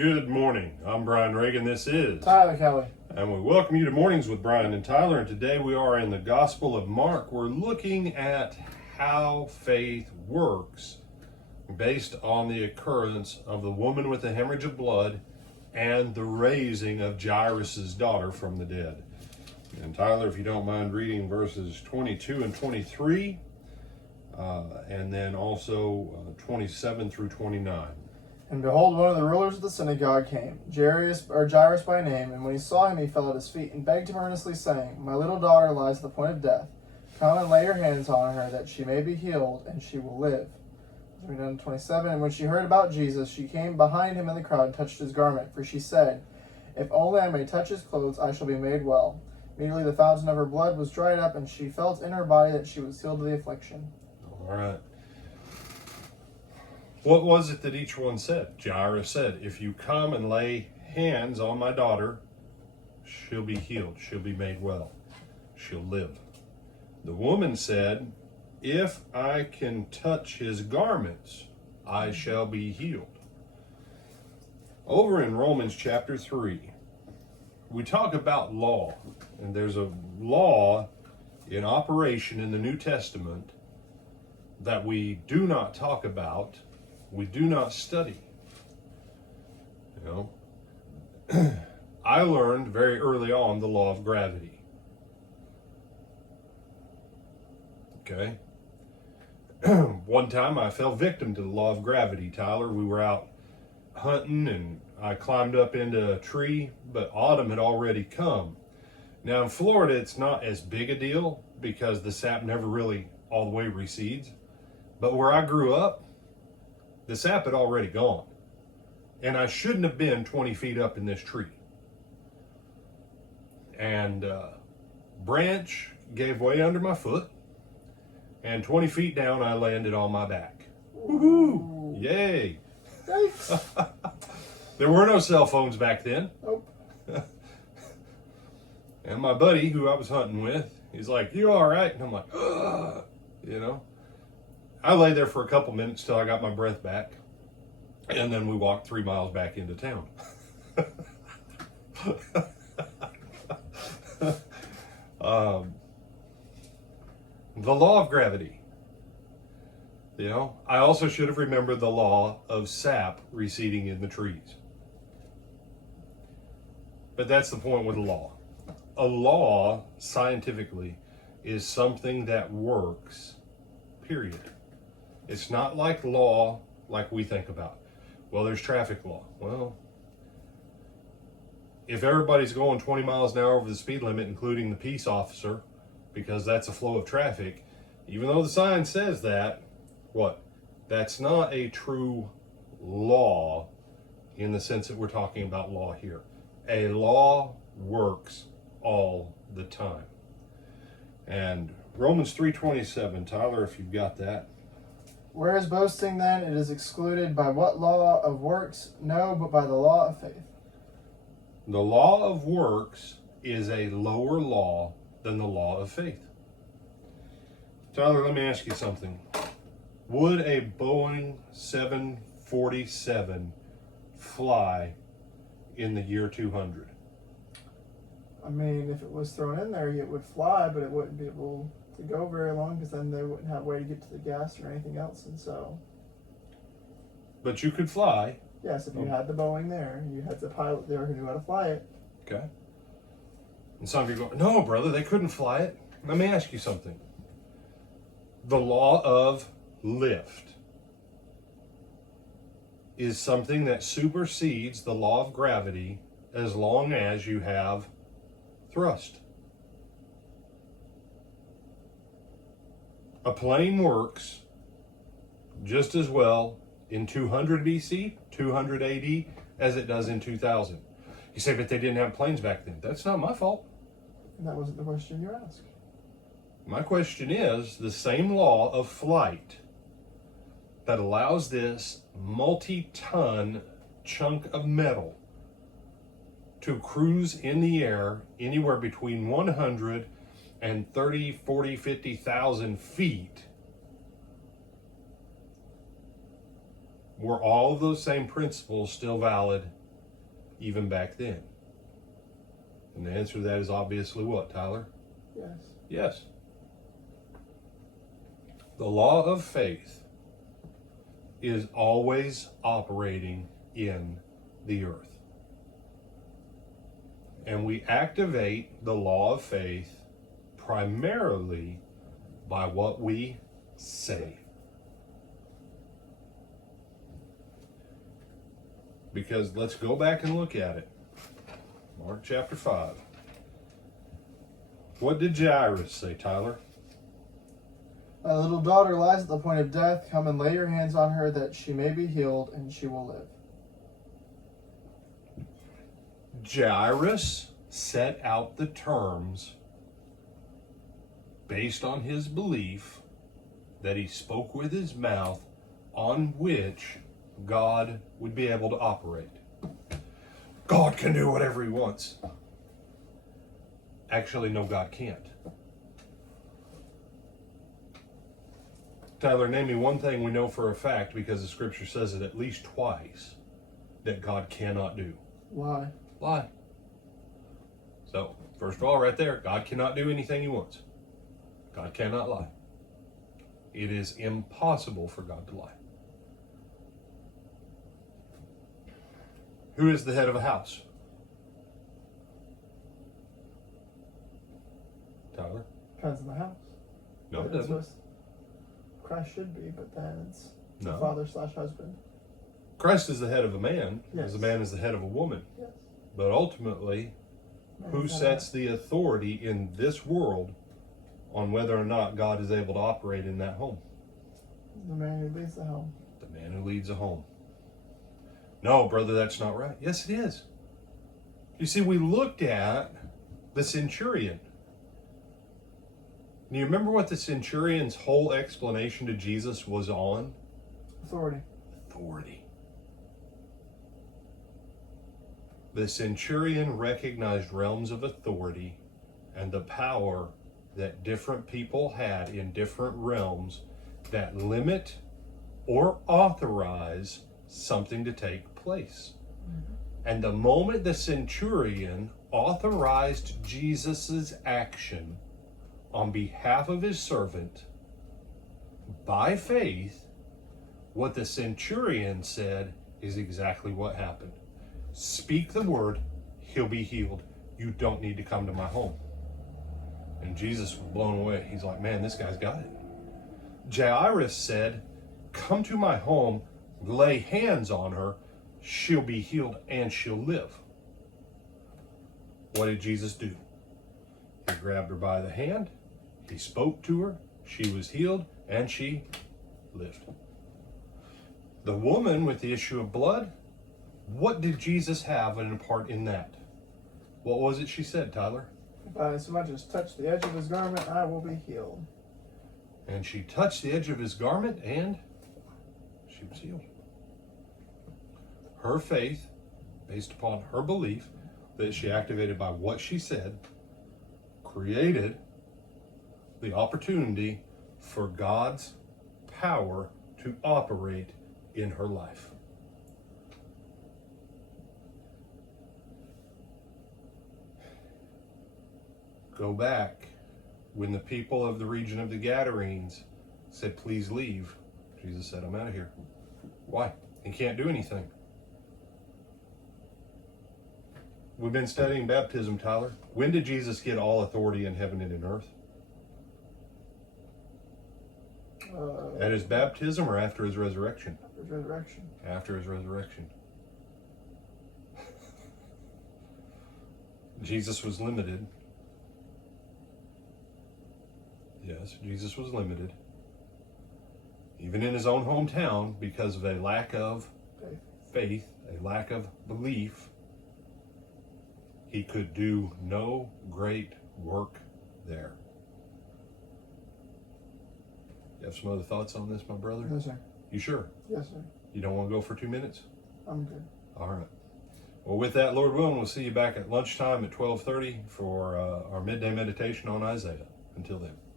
Good morning. I'm Brian Reagan. This is Tyler Kelly. And we welcome you to Mornings with Brian and Tyler. And today we are in the Gospel of Mark. We're looking at how faith works based on the occurrence of the woman with the hemorrhage of blood and the raising of Jairus' daughter from the dead. And Tyler, if you don't mind reading verses 22 and 23, and then also 27 through 29. And behold, one of the rulers of the synagogue came, Jairus by name, and when he saw him, he fell at his feet and begged him earnestly, saying, My little daughter lies at the point of death. Come and lay your hands on her, that she may be healed, and she will live. Read down to 27. And when she heard about Jesus, she came behind him in the crowd and touched his garment, for she said, If only I may touch his clothes, I shall be made well. Immediately the fountain of her blood was dried up, and she felt in her body that she was healed of the affliction. All right. What was it that each one said? Jairus said, if you come and lay hands on my daughter, she'll be healed. She'll be made well. She'll live. The woman said, if I can touch his garments, I shall be healed. Over in Romans chapter 3, we talk about law. And there's a law in operation in the New Testament that we do not talk about. We do not study. I learned very early on the law of gravity. Okay. One time I fell victim to the law of gravity, Tyler. We were out hunting and I climbed up into a tree, but autumn had already come. Now in Florida, it's not as big a deal because the sap never really all the way recedes. But where I grew up, the sap had already gone. And I shouldn't have been 20 feet up in this tree. And branch gave way under my foot. And 20 feet down, I landed on my back. Woohoo! Yay! Thanks. There were no cell phones back then. Nope. And my buddy, who I was hunting with, he's like, you all right? And I'm like, I lay there for a couple minutes till I got my breath back. And then we walked 3 miles back into town. The law of gravity. I also should have remembered the law of sap receding in the trees. But that's the point with the law. A law, scientifically, is something that works, period. It's not like law like we think about. Well, there's traffic law. Well, if everybody's going 20 miles an hour over the speed limit, including the peace officer, because that's a flow of traffic, even though the sign says that, that's not a true law in the sense that we're talking about law here. A law works all the time. And Romans 3:27, Tyler, if you've got that. Whereas boasting then, it is excluded by what law of works? No, but by the law of faith. The law of works is a lower law than the law of faith. Tyler, let me ask you something. Would a Boeing 747 fly in the year 200? I mean, if it was thrown in there, it would fly, but it wouldn't be able to go very long because then they wouldn't have a way to get to the gas or anything else. And so, but you could fly. Yes, if you had the Boeing there, you had the pilot there who knew how to fly it. Okay. And some people go, no, brother, they couldn't fly it. Let me ask you something. The law of lift is something that supersedes the law of gravity as long as you have thrust. A plane works just as well in 200 BC, 200 AD, as it does in 2000. You say, but they didn't have planes back then. That's not my fault. And that wasn't the question you asked. My question is, the same law of flight that allows this multi-ton chunk of metal to cruise in the air anywhere between 100 and 30, 40, 50,000 feet, were all of those same principles still valid even back then? And the answer to that is obviously what, Tyler? Yes. Yes. The law of faith is always operating in the earth. And we activate the law of faith primarily by what we say. Because let's go back and look at it. Mark chapter 5. What did Jairus say, Tyler? My little daughter lies at the point of death. Come and lay your hands on her that she may be healed and she will live. Jairus set out the terms based on his belief that he spoke with his mouth on which God would be able to operate. God can do whatever he wants. Actually, no, God can't. Tyler, name me one thing we know for a fact, because the scripture says it at least twice, that God cannot do. Why? Lie. So, first of all, right there, God cannot do anything he wants. God cannot lie. It is impossible for God to lie. Who is the head of a house? Tyler? Depends on the house. No, it That's doesn't. what Christ should be, but then it's No. father/husband. Christ is the head of a man, Yes. as a man is the head of a woman. Yes. But ultimately, who sets the authority in this world on whether or not God is able to operate in that home? The man who leads the home. The man who leads a home. No, brother, that's not right. Yes, it is. You see, we looked at the centurion. And you remember what the centurion's whole explanation to Jesus was on? Authority. Authority. The centurion recognized realms of authority and the power that different people had in different realms that limit or authorize something to take place. And the moment the centurion authorized Jesus's action on behalf of his servant by faith, what the centurion said is exactly what happened. Speak the word, he'll be healed. You don't need to come to my home. And Jesus was blown away. He's like, man, this guy's got it. Jairus said, come to my home, lay hands on her, she'll be healed and she'll live. What did Jesus do? He grabbed her by the hand, he spoke to her, she was healed, and she lived. The woman with the issue of blood, what did Jesus have in part in that? What was it she said, Tyler? If I so much as touch the edge of his garment, I will be healed. And she touched the edge of his garment and she was healed. Her faith, based upon her belief that she activated by what she said, created the opportunity for God's power to operate in her life. Go back when the people of the region of the Gadarenes said, please leave. Jesus said, I'm out of here. Why? He can't do anything. We've been studying baptism, Tyler. When did Jesus get all authority in heaven and in earth? At his baptism or after his resurrection? After his resurrection. After his resurrection. Jesus was limited. Yes, Jesus was limited. Even in his own hometown, because of a lack of faith, a lack of belief, he could do no great work there. You have some other thoughts on this, my brother? Yes, sir. You sure? Yes, sir. You don't want to go for 2 minutes? I'm good. All right. Well, with that, Lord willing, we'll see you back at lunchtime at 12:30 for our midday meditation on Isaiah. Until then.